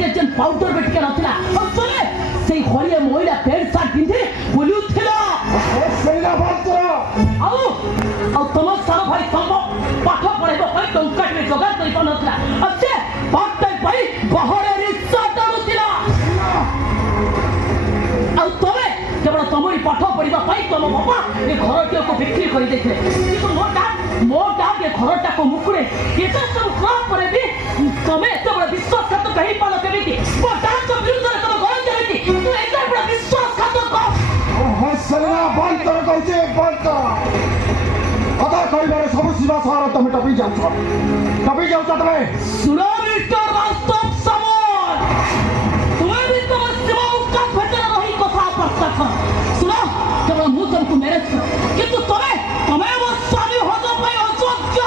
detergent powder Betika नथिला तमे से हरिया महिला पैंट शर्ट पिंधे बुलुथिला सेना बांतर आउ तुम सारा भाई तम पाठ पढ़ाइबा पई टंका टे जोगाड़ करि पनथिला अच्छे पार्ट टाइम पई बहरे रिक्शा डरुथिला आउ तमे केवल तमरी पाठ पढ़िबा पई तम बापा ए घरटी को बिक्री करि देथे किंतु मोटा के घरटा को मुकुड़े एता सब क्रॉप परे भी तमे तो बड़ा विश्वासघात कहि पालो केमिति मोटा तो विरुद्ध तम घर केमिति तू एता बड़ा विश्वासघात को सेना बांतर कहचे बांतर अदा करिबार सब सीमा सारा तमे टपी जाउछ तमे सुनो मिस्टर वास्तव समर तुम्हें भी तो सीमा का भटर रही कथा प्रत्यक्ष सुनो केवल मु तुमको मैरिज कर किंतु तमे वो स्वामी हो तो भाई अयोग्य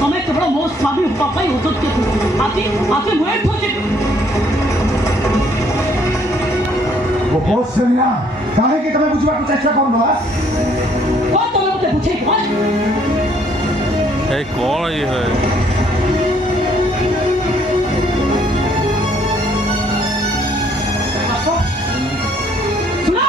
तमे केवल मो स्वामी हो भाई अयोग्य आती मुए खोजी वो बहुत सेना काहे के तमे बुझवा को चेष्टा करनो है तो तमे मुझे पूछे कौन है कौन ये है सुनो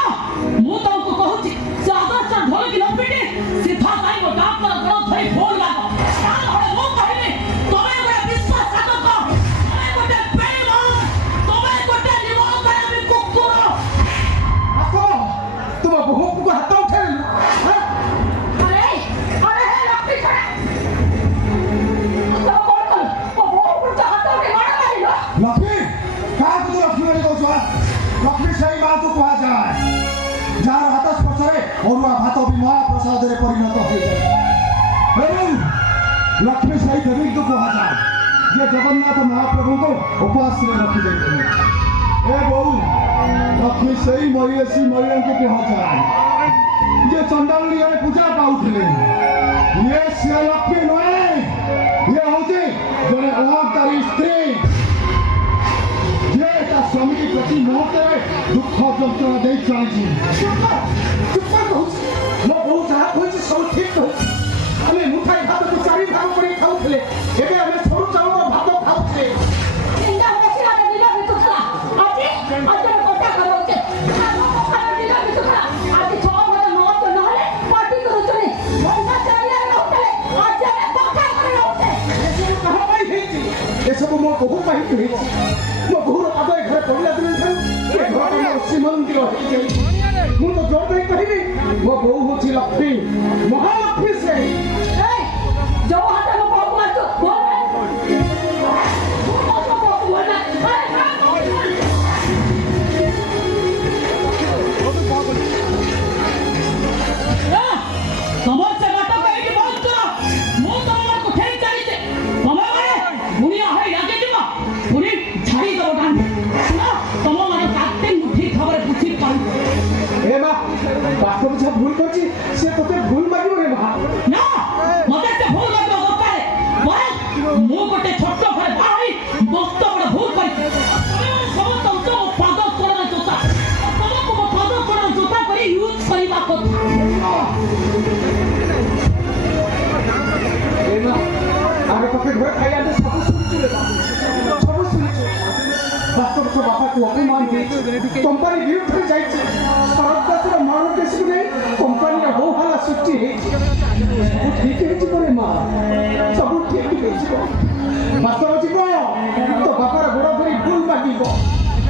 मु तुमको कहूची ज्यादा से ढोल की लपेटे सीधा काई को डाक पर गलो थई फोन लागो काल हड़े मु कहले तमे बड़ा विश्वासघातक तमे गोटे बेईमान तमे गोटे निमोकामी कुकुर आको तुम बहु को हाथ उठेल अरे हे लक्ष्मी छड़ा तो कौन कर वो ऊपर से हाथ उठे मार मारिलो लक्ष्मी का को लक्ष्मी रे कहछ लक्ष्मी सही बात को कहा जाए जार हाथ स्पर्शरे अरुआ भात भी महाप्रसाद रे परिणत हो जाए एवं लक्ष्मी सही देवी को कहा जाए जे जगन्नाथ महाप्रभु को उपास रे रखि देथिले ए बहु लक्ष्मी सही मरियसी मरियम को कहा जाए जे चंडाली रे पूजा पाउथिले ये से लक्ष्मी नए ये होते जने अलंकारी स्त्री ये ता स्वामी की प्रति मुहूर्त में दुख जंत्रणा दे चलछि चुप कहू मो बहुत जा होछि सब ठीक हो हमें मुठाई भात को चारि भाग पड़ी खाउथले एबे हमें छोरु चाउर भात खाउथले इंदा बेसी आने दिला बितुखला आजी कोटा करौते खानो को खाना दिला बितुखला आजी 6 बजे नौ तो नहले पार्टी करूचनी बंदा चारिया रहते आज में कोटा करे रहते ये कहा भाई हेछि ये सब मो बहु पाई हेछि मो बहु पद घर पड़ला दिन था ये घर में श्रीमंदिर हो जाई मु तो जोर दे कहिबी मो बहु होछि लक्ष्मी महालक्ष्मी से ए जो हाथ में बाबू मार तो बोल समोर से बात कहे कि बहुत करो मु तमर को ठेक चालीते तमे मारे दुनिया है लागे दिमा पूरी झाड़ी दो डान सुनो तमो मारे काटे मुठी खबर पूछी पाई ए बा बाप छा भूल करछि से तोते भूल मारियो रे बा ना मते से भूल लगे होता है बोल मु गोटे छोट घरे भाई दोस्त बड़ भूल कर सब तो पाद करना जोता तमको पाद करना जोता करी यूज करबा କଥା एमा आगे पके घर खाइया दे सब सुनछु रे सब सुनछु वास्तव तो बापा को अपमान दे कंपनी विरुद्ध जाई छै सरकार मारण केस नै कंपनी हो हाला सृष्टि है सब ठीक है जी मां सब ठीक है जी वास्तव जीव तो बापा गोड़ धरी भूल मागिबो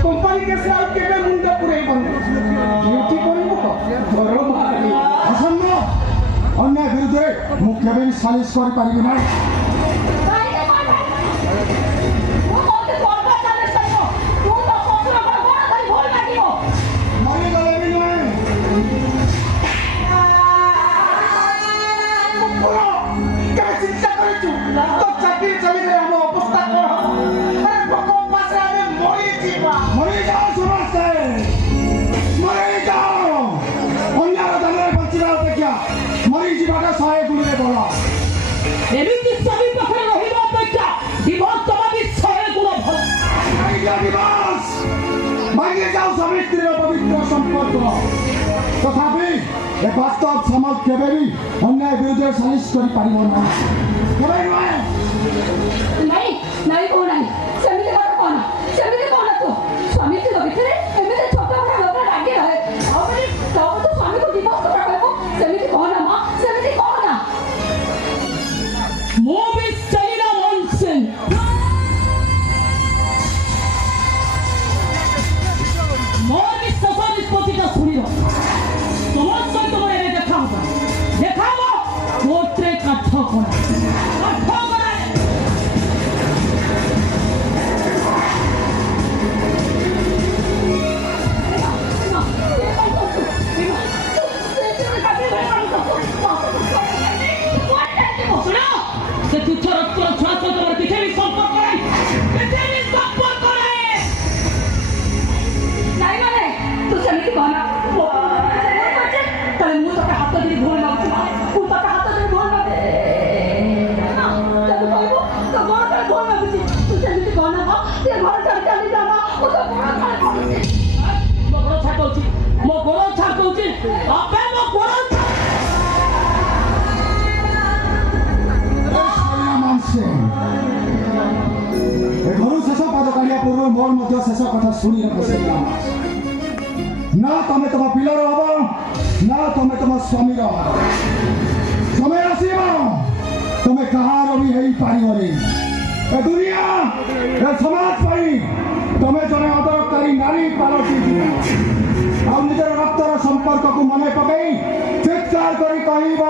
कंपनी के से आउ केबे मुंड पुरै बंद ड्यूटी करबो घर मारी असम्म अन्याय विरुद्धे मु केबे सालिस करि पारिबि नै मरि गले भी नै क्या चिंता करछु तो चाकरी चली गए हम अवस्था को अरे भगवान पास आवे मरि जाओ समझते मरि जाओ अन्याय दले बचिरा अपेक्षा मरि जीवाटा सहाय गुणे बोला एमिति सभी पखरे रहिबा अपेक्षा दिवस तमाबी 100 गुण भल आइडिया दिवस मांगे जाओ समितिर पवित्र संपर्क तथापि ए वास्तव समाज केबे भी अन्याय विरुद्ध सालिस करि पारिबो ना केबे नै ନାଇଁ ନାଇଁ କହୁ ନାହିଁ ସେମିତି କଣ ସେମିତି କଣ ତୁ ସ୍ୱାମୀ ସ୍ତ୍ରୀ ଭିତରେ ଏମିତି ଛୋଟ ବଡ଼ ଲୋକ ରାଗି ରହେ ଆଉ ସବୁ ତୁ ସ୍ୱାମୀକୁ ଦିବସ କଥା କହିବୁ ସେମିତି କହନା ମା ସେମିତି କହନା ମୁଁ ବି ସେଇଟା ମନସିଂ ମୋର ବି ଶେଷ ନିଷ୍ପତ୍ତିଟା ଶୁଣିବ ତମ ସହିତ ମୋର ଏବେ ଦେଖା ହବ କୋର୍ଟରେ କାଠ କଣା ସେ ତୁଚ୍ଛ ରକ୍ତର ଛୁଆ ସହିତ ମୋର କିଛି ବି ସମ୍ପର୍କ ନାହିଁ ନାଇଁ ମାନେ ତୁ ସେମିତି କହନା ତାହେଲେ ମୁଁ ତୋତେ ହାତ ଧରି ଭୁଲ ମାଗୁଛି ମା ମୁଁ ତୋତେ ହାତ ଧରି ଭୁଲ ମାଗୁଛି ତାକୁ କହିବୁ ତୋ ଗୋଡ଼ ତଳେ ଭୁଲ ମାଗୁଛି ତୁ ସେମିତି କହନା ମା ସେ ଘର ଛାଡ଼ି ଚାଲିଯା ମା ମୁଁ ତୋ ଗୋଡ଼ ତଳେ ପଡ଼ୁଛି ମୋ ଗୋଡ଼ ଛାଟଉଛି ମୋ ଗୋଡ଼ ଛାଟଉଛି ଆପେ ମୋ ଗୋଡ଼ ଏ ଘରୁ ଶେଷ ପାଦ କାଢ଼ିବା ପୂର୍ବରୁ ମୋର ମଧ୍ୟ ଶେଷ କଥା ଶୁଣି ରଖ ନା ତମେ ତମ ପିଲାର ହବ ନା ତମେ ତମ ସ୍ୱାମୀର ହବ ସମୟ ଆସିବ ତମେ କାହାର ବି ହେଇପାରିବନି ଏ ଦୁନିଆ ଏ ସମାଜ ପାଇଁ ତମେ ଜଣେ ଅଦରକାରୀ ନାରୀ ପାଲଟି ଆଉ ନିଜର ରକ୍ତର ସମ୍ପର୍କକୁ ମନେ ପକାଇ ଚିତ୍କାର କରି କହିବ